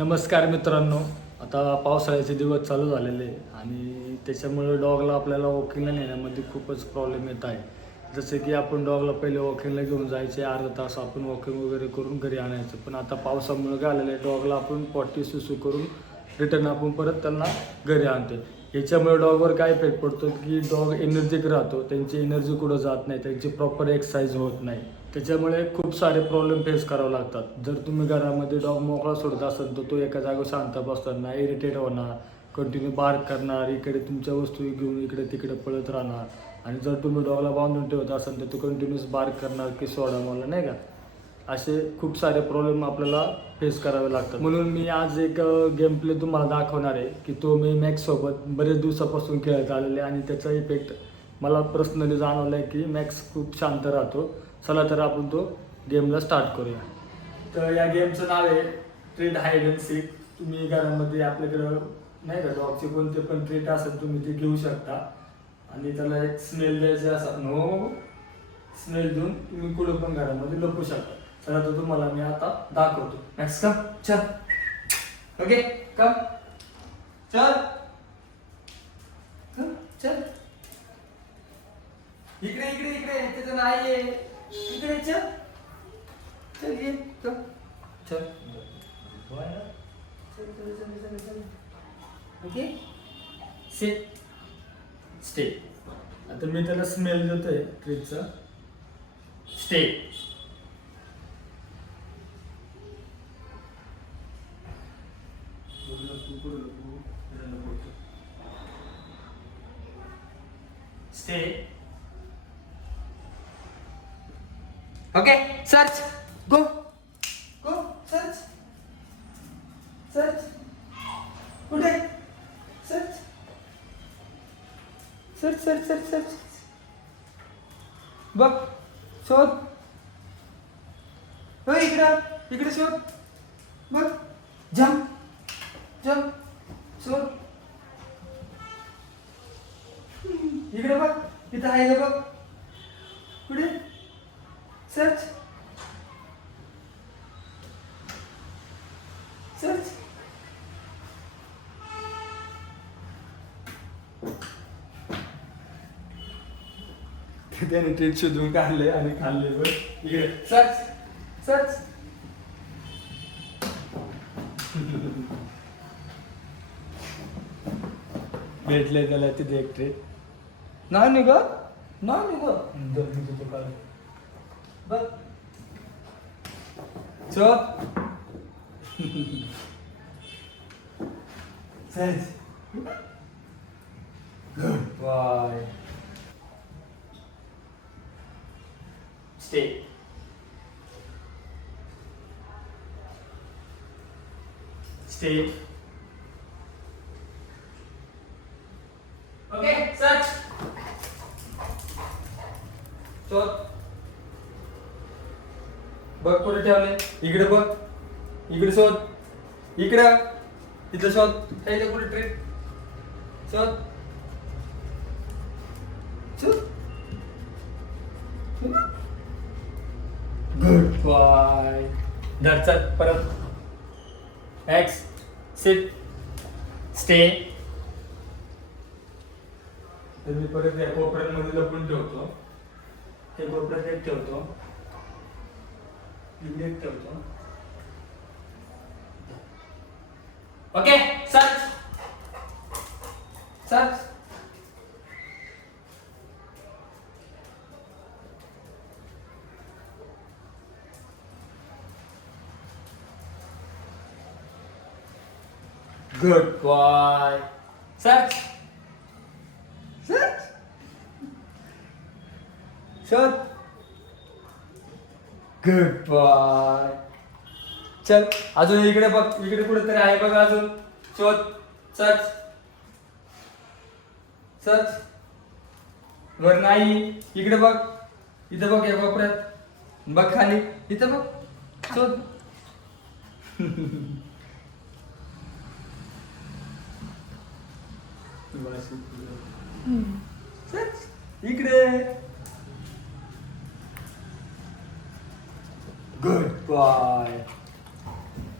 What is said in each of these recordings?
नमस्कार मित्रांनो. आता पावसाळ्याचे दिवस चालू झालेले आणि त्याच्यामुळे डॉगला आपल्याला वॉकिंगला नेण्यामध्ये खूपच प्रॉब्लेम येत आहे. जसं की आपण डॉगला पहिले वॉकिंगला घेऊन जायचे, अर्धा तास आपण वॉकिंग वगैरे करून घरी आणायचं. पण आता पावसामुळे काय आलेलं आहे, डॉगला आपण पॉटी सुसू करून रिटर्न आपण परत त्यांना घरी आणतो. याच्यामुळे डॉगवर काय इफेक्ट पडतो की डॉग एनर्जिक राहतो, त्यांची एनर्जी कुठं जात नाही, त्यांची प्रॉपर एक्सरसाइज होत नाही. त्याच्यामुळे खूप सारे प्रॉब्लेम फेस करावे लागतात. जर तुम्ही घरामध्ये डॉग मोकळा सोडत असाल तर तो एका जागेवर शांत बसणार नाही, इरिटेट होणार, कंटिन्यू बार्क करणार, इकडे तुमच्या वस्तू घेऊन इकडे तिकडे पळत राहणार. आणि जर तुम्ही डॉगला बांधून ठेवत असाल तर तो कंटिन्यूस बार्क करणार की सोडा मला, नाही का. असे खूप सारे प्रॉब्लेम आपल्याला फेस करावे लागतात. म्हणून मी आज एक गेम प्ले तुम्हाला दाखवणार आहे की तो मी मॅक्ससोबत बरेच दिवसापासून खेळत आलेले आणि त्याचा इफेक्ट मला पर्सनली जाणवला आहे की मॅक्स खूप शांत राहतो. चला तर आपण तो गेमला स्टार्ट करूया. तर या गेमचं नाव आहे ट्रीट हाईड अँड सीक. तुम्ही घरामध्ये आपल्याकडं नाही का डॉगचे कोणते पण ट्रीट असेल तुम्ही ते घेऊ शकता आणि त्याला एक स्मेल द्यायचे असं नो स्मेल देऊन तुम्ही कुठं पण घरामध्ये लपू शकता. चला तर तुम्हाला मी आता दाखवतो. मॅक्स कम चल. ओके कम चल चल इकडे इकडे इकडे तिथं नाही आहे. इकडे चल चल ये चल चल चल. Okay sit stay. आता मी त्याला स्मेल देतोय ट्रीटचा. Stay. Stay. Okay, search. Go. Go, search. Search. कुठे? Search. Search. बघ, शोध. हो इकडे शोध. बघ, jump. शोध. इकडे बघ, इथं आहे का बघ. कुठे? Search. त्याने ट्रीट शोधून काढले आणि खाल्ले. बघ इकडे Search. भेटले त्याला तिथे एक ट्रीट. नाही निघत. बघ शोध. Good boy. Stay. Okay, search. शोध. बघ कुठे ठेवले. इकडे बघ. इकडे शोध. इथं शोध. इथे कुठे ट्रीट? शोध. Good boy. धडचट परत. एक्स सिट स्टे. तर मी परत या कोपऱ्यांमध्ये लपून ठेवतो. हे कोपऱ्यात एक ठेवतो. इकडे एक ठेवतो. Okay, search. Good boy. Search. शोध. Good boy. चल अजून इकडे बघ. इकडे कुठेतरी आहे बघ अजून. शोध. सर्च. वर नाही. इकडे बघ. इथं बघ या कोपऱ्यात. बघ खाली. इथं बघ. शोध. इकडे. Good boy.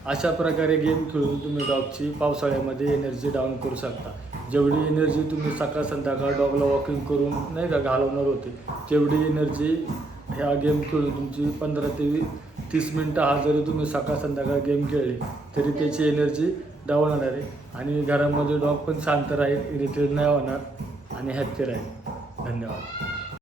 अशा प्रकारे गेम खेळून तुम्ही डॉगची पावसाळ्यामध्ये एनर्जी डाऊन करू शकता. जेवढी एनर्जी तुम्ही सकाळ संध्याकाळ डॉगला वॉकिंग करून नाही का घालवणार होते, तेवढी एनर्जी ह्या गेम खेळून तुमची 15 ते 30 मिनटं हा जरी तुम्ही सकाळ संध्याकाळ गेम खेळले तरी त्याची एनर्जी डाऊन होणार आहे आणि घरामध्ये डॉग पण शांत राहील, इरिटेट नाही होणार आणि हॅप्पी राहील. धन्यवाद.